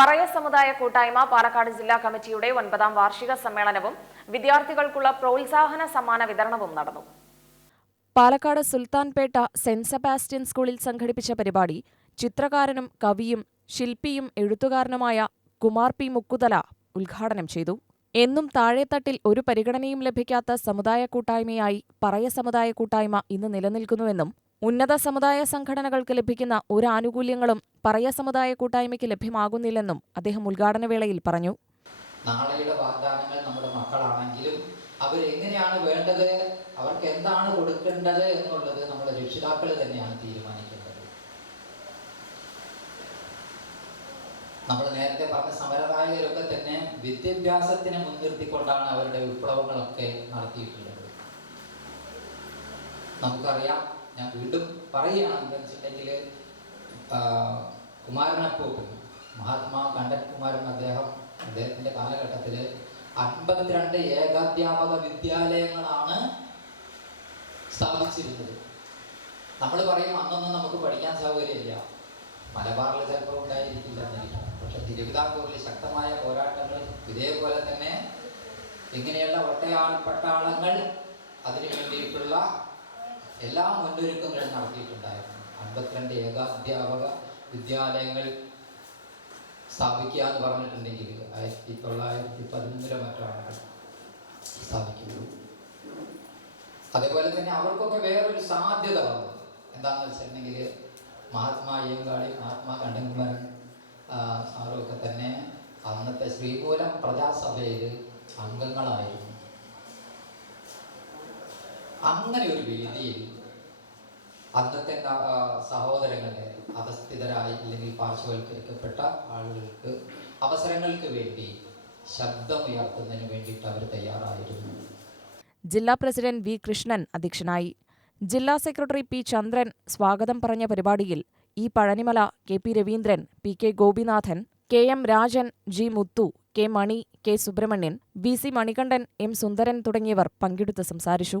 പറയ സമുദായ കൂട്ടായ്മ പാലക്കാട് ജില്ലാ കമ്മിറ്റിയുടെ ഒൻപതാം വാർഷിക സമ്മേളനവും വിദ്യാർത്ഥികൾക്കുള്ള പ്രോത്സാഹന സമ്മാന വിതരണവും നടന്നു. പാലക്കാട് സുൽത്താൻപേട്ട സെന്റ് സെബാസ്റ്റ്യൻ സ്കൂളിൽ സംഘടിപ്പിച്ച പരിപാടി ചിത്രകാരനും കവിയും ശില്പിയും എഴുത്തുകാരനുമായ കുമാർ പി മുക്കുതല ഉദ്ഘാടനം ചെയ്തു. എന്നും താഴെത്തട്ടിൽ ഒരു പരിഗണനയും ലഭിക്കാത്ത സമുദായ കൂട്ടായ്മയായി പറയ സമുദായ കൂട്ടായ്മ ഇന്ന് നിലനിൽക്കുന്നുവെന്നും ഉന്നത സമുദായ സംഘടനകൾക്ക് ലഭിക്കുന്ന ഒരു ആനുകൂല്യങ്ങളും പറയ സമുദായ കൂട്ടായ്മയ്ക്ക് ലഭ്യമാകുന്നില്ലെന്നും അദ്ദേഹം ഉദ്ഘാടന വേളയിൽ പറഞ്ഞു. നാളെയുടെ വാഗ്ദാനങ്ങൾ നമ്മുടെ മക്കളാണെങ്കിലും അവരെങ്ങനെയാണ് വേണ്ടത്? അവർക്ക് എന്താണ് കൊടുക്കേണ്ടത് എന്നുള്ളത് നമ്മുടെ രക്ഷിതാക്കൾ തന്നെയാണ് തീരുമാനിക്കേണ്ടത്. നമ്മൾ നേരത്തെ പറഞ്ഞ സമരനായകരൊക്കെ തന്നെ വിദ്യാഭ്യാസത്തിനെ മുൻനിർത്തിക്കൊണ്ടാണ് അവരുടെ വിപ്ലവങ്ങളൊക്കെ നടത്തിയിട്ടുള്ളത്. നമുക്കറിയാം ഞാൻ വീണ്ടും പറയുകയാണ് എന്താ വെച്ചിട്ടുണ്ടെങ്കിൽ കുമാരനപ്പോക്ക് മഹാത്മാ കണ്ടൻ കുമാരൻ അദ്ദേഹം അദ്ദേഹത്തിന്റെ കാലഘട്ടത്തിൽ അൻപത്തിരണ്ട് ഏകാധ്യാപക വിദ്യാലയങ്ങളാണ് സ്ഥാപിച്ചിരുന്നത്. നമ്മൾ പറയും അന്നൊന്നും നമുക്ക് പഠിക്കാൻ സൗകര്യമില്ല. മലബാറിൽ ചിലപ്പോൾ ഉണ്ടായിരിക്കില്ല പക്ഷെ തിരുവിതാംകൂറിൽ ശക്തമായ പോരാട്ടങ്ങൾ ഇതേപോലെ തന്നെ ഇങ്ങനെയുള്ള ഒട്ടയാൾ പട്ടാളങ്ങൾ അതിനു വേണ്ടിയിട്ടുള്ള എല്ലാ മുന്നൊരുക്കങ്ങളും നടത്തിയിട്ടുണ്ടായിരുന്നു. അൻപത്തിരണ്ട് ഏകാധ്യാപക വിദ്യാലയങ്ങൾ സ്ഥാപിക്കുക എന്ന് പറഞ്ഞിട്ടുണ്ടെങ്കിൽ ആയിരത്തി തൊള്ളായിരത്തി പതിനൊന്നിലെ മറ്റാണ് സ്ഥാപിക്കുന്നത്. അതേപോലെ തന്നെ അവർക്കൊക്കെ വേറൊരു സാധ്യത വന്നു. എന്താണെന്ന് വെച്ചിട്ടുണ്ടെങ്കിൽ മഹാത്മാ അയ്യങ്കാളി മഹാത്മാ കണ്ടൻകുമാരൻ സാറുമൊക്കെ തന്നെ അന്നത്തെ ശ്രീമൂലം പ്രജാസഭയിൽ അംഗങ്ങളായിരുന്നു അങ്ങനെ ഒരു വേദിയിൽ അന്നത്തെ സഹോദരങ്ങളെ അധസ്ഥിതരായി അല്ലെങ്കിൽ പാർശ്വവൽക്കരിക്കപ്പെട്ട ആളുകൾക്ക് അവസരങ്ങൾക്ക് വേണ്ടി ശബ്ദമുയർത്തുന്നതിന് വേണ്ടിയിട്ട് അവർ തയ്യാറായിരുന്നു. ജില്ലാ പ്രസിഡന്റ് വി കൃഷ്ണൻ അധ്യക്ഷനായി. ജില്ലാ സെക്രട്ടറി പി ചന്ദ്രൻ സ്വാഗതം പറഞ്ഞ പരിപാടിയിൽ E Palanimala K P Raveendran P K Gopinathan K M Rajan G Muthu K Mani K Subramanian V C Manikandan M Sundaran തുടങ്ങിയവർ പങ്കെടുത്ത് സംസാരിച്ചു.